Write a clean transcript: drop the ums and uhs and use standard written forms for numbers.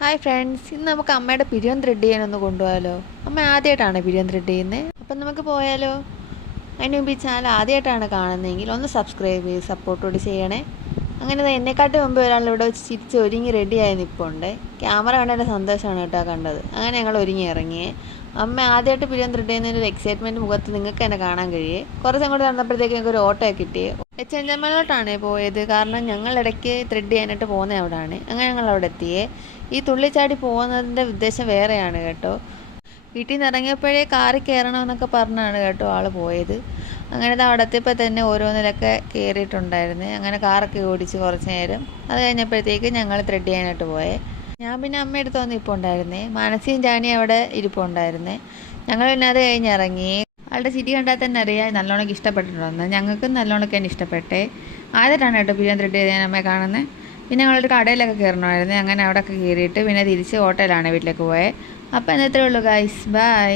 Hi friends, ഇന്ന് നമുക്ക് അമ്മയുടെ പിരിയം ത്രെഡ് ചെയ്യാനൊന്ന് കൊണ്ടുപോയാലോ? അമ്മ ആദ്യമായിട്ടാണ് പിരിയം ത്രെഡ് ചെയ്യുന്നത്. അപ്പം നമുക്ക് പോയാലോ? അതിന് മുമ്പ് ഈ ചാനൽ ആദ്യമായിട്ടാണ് കാണുന്നതെങ്കിൽ ഒന്ന് സബ്സ്ക്രൈബ് ചെയ്ത് സപ്പോർട്ടോട് ചെയ്യണേ. അങ്ങനെ എന്നെക്കാട്ടും മുമ്പ് ഒരാളിവിടെ വെച്ച് ചിരിച്ച് ഒരുങ്ങി റെഡിയായി നിൽപ്പുണ്ട്. ക്യാമറ കണ്ട എൻ്റെ സന്തോഷമാണ് കേട്ടോ കണ്ടത്. അങ്ങനെ ഞങ്ങൾ ഒരുങ്ങി ഇറങ്ങിയേ. അമ്മ ആദ്യമായിട്ട് പിരിയം ത്രെഡ് ചെയ്യുന്നതിൻ്റെ ഒരു എക്സൈറ്റ്മെൻറ്റ് മുഖത്ത് നിങ്ങൾക്ക് തന്നെ കാണാൻ കഴിയേ. കുറച്ച് അങ്ങോട്ട് നടന്നപ്പോഴത്തേക്ക് ഞങ്ങൾക്ക് ഒരു ഓട്ടോ കിട്ടിയേ. ചെഞ്ചമ്മലോട്ടാണ് പോയത്. കാരണം ഞങ്ങൾ ഇടയ്ക്ക് ത്രെഡ് ചെയ്യാനായിട്ട് പോകുന്നത് അവിടെയാണ്. അങ്ങനെ ഞങ്ങൾ അവിടെ എത്തിയേ. ഈ തുള്ളിച്ചാടി പോകുന്നതിൻ്റെ ഉദ്ദേശം വേറെയാണ് കേട്ടോ. വീട്ടിൽ നിന്ന് ഇറങ്ങിയപ്പോഴേ കാറിൽ കയറണമെന്നൊക്കെ പറഞ്ഞാണ് കേട്ടോ ആൾ പോയത്. അങ്ങനെ അവിടെ എത്തിയപ്പോൾ തന്നെ ഓരോന്നിലൊക്കെ കയറിയിട്ടുണ്ടായിരുന്നു. അങ്ങനെ കാറൊക്കെ ഓടിച്ച് കുറച്ച് നേരം. അത് കഴിഞ്ഞപ്പോഴത്തേക്ക് ഞങ്ങൾ ത്രെഡ് ചെയ്യാനായിട്ട് പോയേ. ഞാൻ പിന്നെ അമ്മയെടുത്ത് വന്ന് ഇപ്പോൾ ഉണ്ടായിരുന്നേ. മനസ്സിയും ജാനിയും അവിടെ ഇരിപ്പുണ്ടായിരുന്നേ. ഞങ്ങൾ പിന്നെ അത് കഴിഞ്ഞ് ഇറങ്ങി. ആളുടെ ചിരി കണ്ടാൽ തന്നെ അറിയാം നല്ലോണം ഇഷ്ടപ്പെട്ടിട്ടുണ്ടെന്ന്. ഞങ്ങൾക്കും നല്ലോണമൊക്കെ തന്നെ ഇഷ്ടപ്പെട്ടേ. ആദ്യമായിട്ടാണ് കേട്ടോ പിരിയം ത്രെഡ് ചെയ്ത് ഞാൻ അമ്മയെ കാണുന്നത്. പിന്നെ ഞങ്ങളൊരു കടയിലൊക്കെ കയറണമായിരുന്നു. അങ്ങനെ അവിടെയൊക്കെ കയറിയിട്ട് പിന്നെ തിരിച്ച് ഹോട്ടലാണ് വീട്ടിലേക്ക് പോയത്. അപ്പോൾ ഇന്നത്രേ ഉള്ളൂ ഗൈസ്, ബൈ.